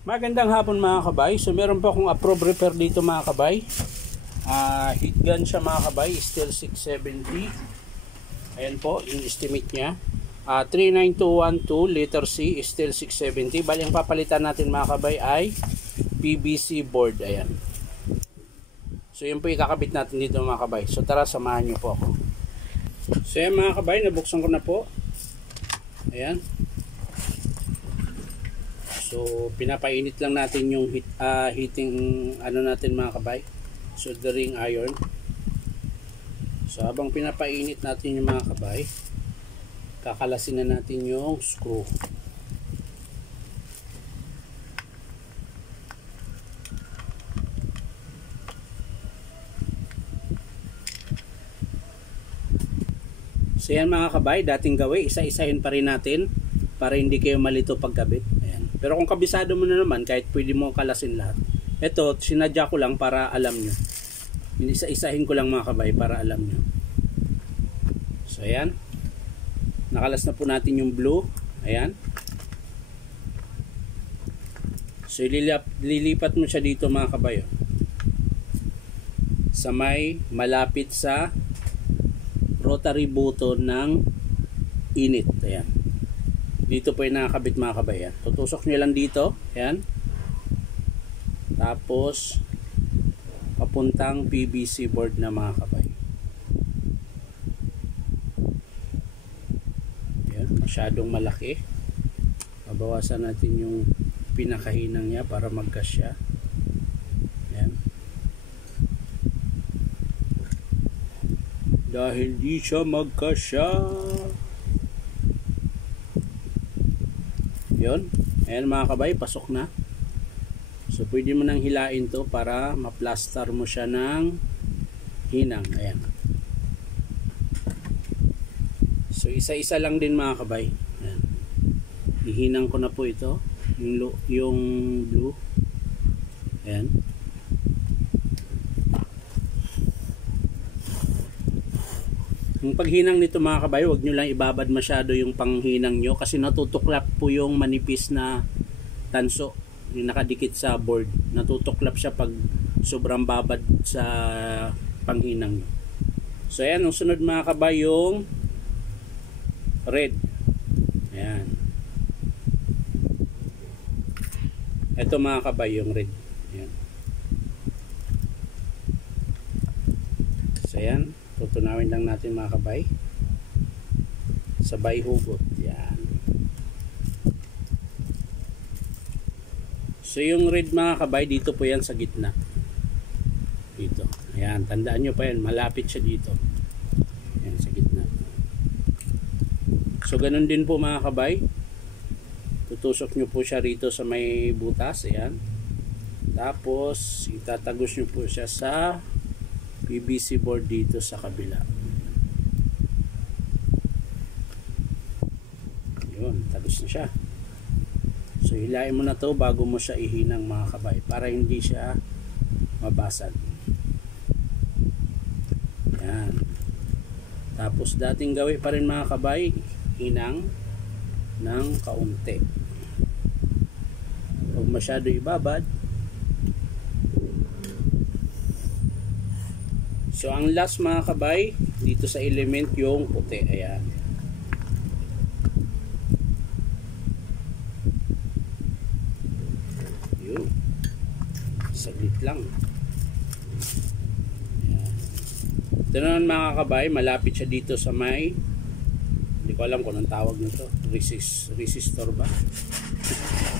Magandang hapon mga kabay. So meron po akong approved repair dito mga kabay. Heat gun siya mga kabay, Stihl 670. Ayan po yung estimate niya. 39212 letter C, Stihl 670. Bali ang papalitan natin mga kabay ay PVC board. Ayan. So yun po ikakabit natin dito mga kabay. So tara, samahan niyo po ako. So yan mga kabay, nabuksan ko na po. Ayan. So pinapainit lang natin yung heating ano natin mga kabay, soldering iron. So habang pinapainit natin yung mga kabay, kakalasin na natin yung screw. So yan mga kabay, dating gawin, isa-isahin pa rin natin para hindi kayo malito pagkabit. Ayan. Pero kung kabisado mo na naman, kahit pwede mo kalasin lahat. Ito, sinadya ko lang para alam nyo. Isa-isahin ko lang mga kabay para alam nyo. So ayan. Nakalas na po natin yung blue. Ayan. So lilipat mo siya dito mga kabay. Sa may malapit sa rotary button ng init. Ayan. Dito po yung nakakabit mga kabay. Ayan. Tutusok nyo lang dito. Ayan. Tapos papuntang PVC board na mga kabay. Ayan. Masyadong malaki. Babawasan natin yung pinakahinang niya para magkasya. Ayan. Dahil di siya magkasya. Yun. Ayan mga kabay, pasok na. So pwede mo nang hilain to para ma-plaster mo siya ng hinang. Ayan. So isa-isa lang din mga kabay. Ayan. Ihinang ko na po ito. Yung blue. Ayan. Yung paghinang nito mga kabay, huwag nyo lang ibabad masyado yung panghinang nyo kasi natutuklap po yung manipis na tanso yung nakadikit sa board. Natutuklap siya pag sobrang babad sa panghinang nyo. So ayan, ang sunod mga kabay yung red. Ayan. Ito mga kabay yung red. Ayan. So ayan, tutunawin lang natin mga kabay. Sabay hugot. Yan. So yung red mga kabay, dito po yan sa gitna. Dito. Ayan, tandaan nyo pa yan. Malapit siya dito. Ayan, sa gitna. So ganun din po mga kabay. Tutusok nyo po siya rito sa may butas. Ayan. Tapos itatagos nyo po siya sa PVC board dito sa kabila. Yun, tagos na siya. So hilain mo na to bago mo siya ihinang mga kabay para hindi siya mabasag. Yan. Tapos dating gawin pa rin mga kabay, hinang ng kaunti. Huwag masyado ibabad. So ang last mga kabay dito sa element yung puti. Ayan. Yun. Saglit lang. Ayan. Ito naman mga kabay, malapit siya dito sa may, hindi ko alam kung anong tawag nito. Resistor ba?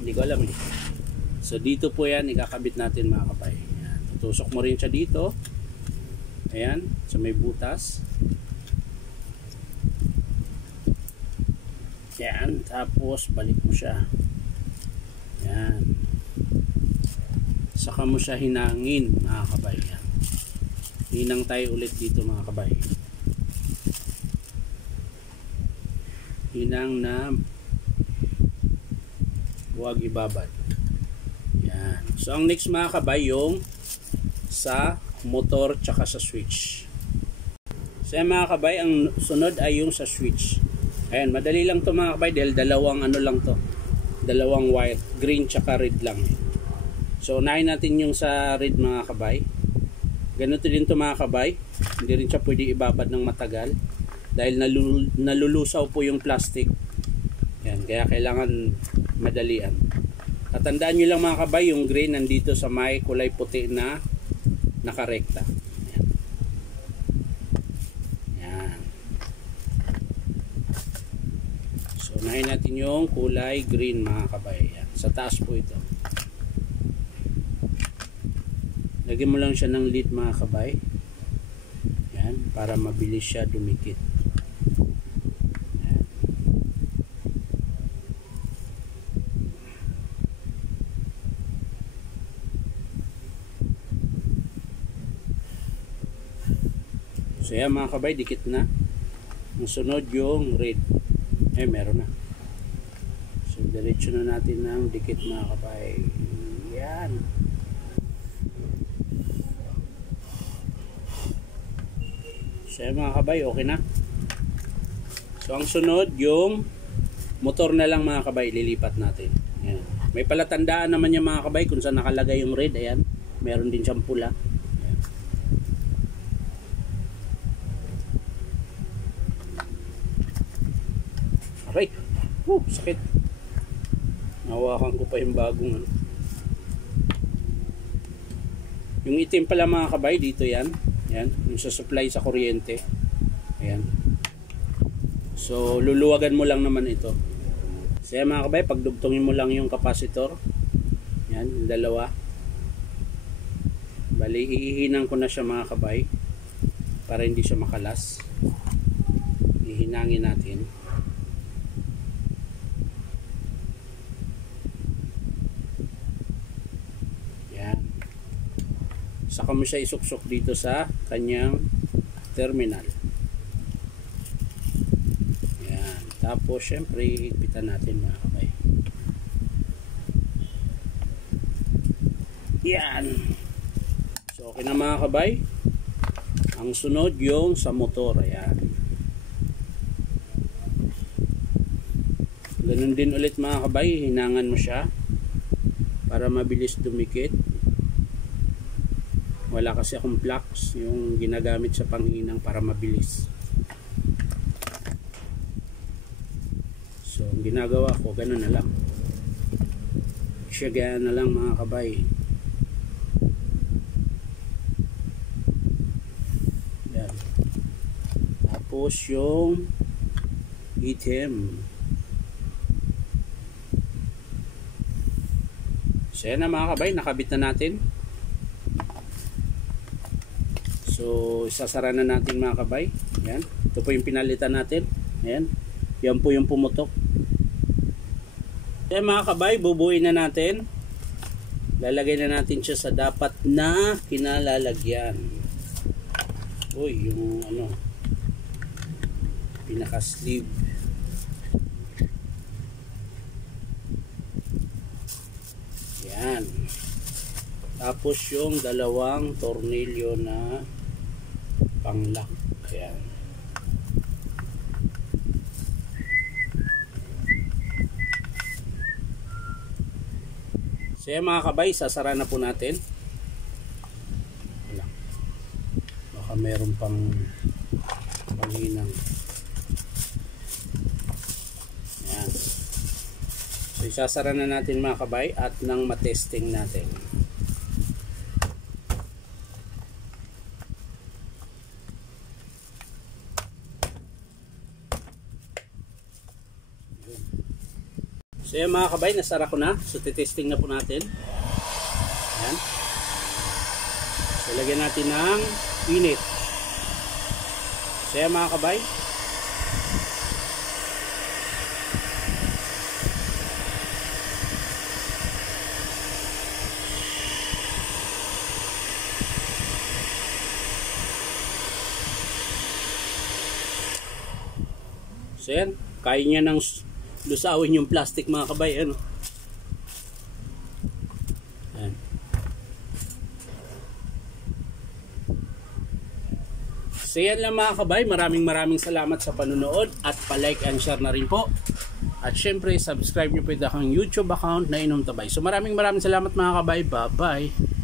Hindi ko alam. So dito po yan ikakabit natin mga kabay. Ayan. Tutusok mo rin siya dito. Ayan, sa may butas. Ayan, tapos balik mo siya. Ayan. Saka mo siya hinangin mga kabay. Ayan. Hinang tayo ulit dito mga kabay. Hinang na huwag ibabad. Ayan. So ang next mga kabay yung sa motor tsaka sa switch. So mga kabay, ang sunod ay yung sa switch. Ayan, madali lang to mga kabay dahil dalawang ano lang to. dalawang wire, green tsaka red lang. So unahin natin yung sa red mga kabay. Ganito din to mga kabay, hindi rin siya pwede ibabad ng matagal dahil nalulusaw po yung plastic. Yan, kaya kailangan madalian. Tatandaan nyo lang mga kabay, yung green nandito sa may kulay puti na nakarekta. Yan. So unahin natin yung kulay green mga kabay. Yan. Sa taas po ito. Lagyan mo lang siya ng lead mga kabay. Yan, para mabilis siya dumikit. Yan. So yan mga kabay, dikit na. Ang sunod yung red. Meron na. So diretso na natin ng dikit mga kabay. Yan. So mga kabay, okay na. So ang sunod yung motor na lang mga kabay, lilipat natin. Ayan. May palatandaan naman yung mga kabay kung saan nakalagay yung red. Ayan, meron din siyang pula. Ayan. Aray, sakit. Nawakan ko pa yung bagong ano. Yung itim pala mga kabay, dito yan. Ayan, yung sa supply sa kuryente. Ayan. So, luluwagan mo lang naman ito. So, yan mga kabay, pagdugtungin mo lang yung capacitor. Ayan, yung dalawa. Bali, ihihinan ko na siya mga kabay para hindi siya makalas. Ihinangin natin. Saka mo siya isuksok dito sa kanyang terminal. Yan. Tapos syempre higpitan natin mga kabay. Yan. So okay na mga kabay. Ang sunod yung sa motor. Ayan. Ganun din ulit mga kabay. Hinangan mo siya para mabilis dumikit. Wala kasi akong flux yung ginagamit sa panghinang para mabilis. So ang ginagawa ko ganun na lang, siyagaan na lang mga kabay. Yan. Tapos yung item. So yan na mga kabay, nakabit na natin. So, isasara na natin mga kabay. Ayan. Ito po yung pinalitan natin. Ayan. Yan po yung pumutok. Ayan mga kabay, bubuin na natin. Lalagay na natin siya sa dapat na kinalalagyan. Uy, yung ano, pinaka-sleeve. Ayan. Tapos yung dalawang tornilyo na pang-lock. Ayan. So yan mga kabay, sasara na po natin. Baka meron pang panghinang. Ayan. So isasara na natin mga kabay at nang matesting natin. So yan mga kabay, nasara ko na. So titesting na po natin. Ayan. So lagyan natin ng init. So yan mga kabay. So yan, kaya niya ng lusawin yung plastic mga kabay. Ano? Ayan. So yan lang mga kabay, maraming salamat sa panonood at pa-like and share na rin po. At syempre, subscribe nyo po yung aking YouTube account na Inom Tabay. So maraming salamat mga kabay. Bye-bye.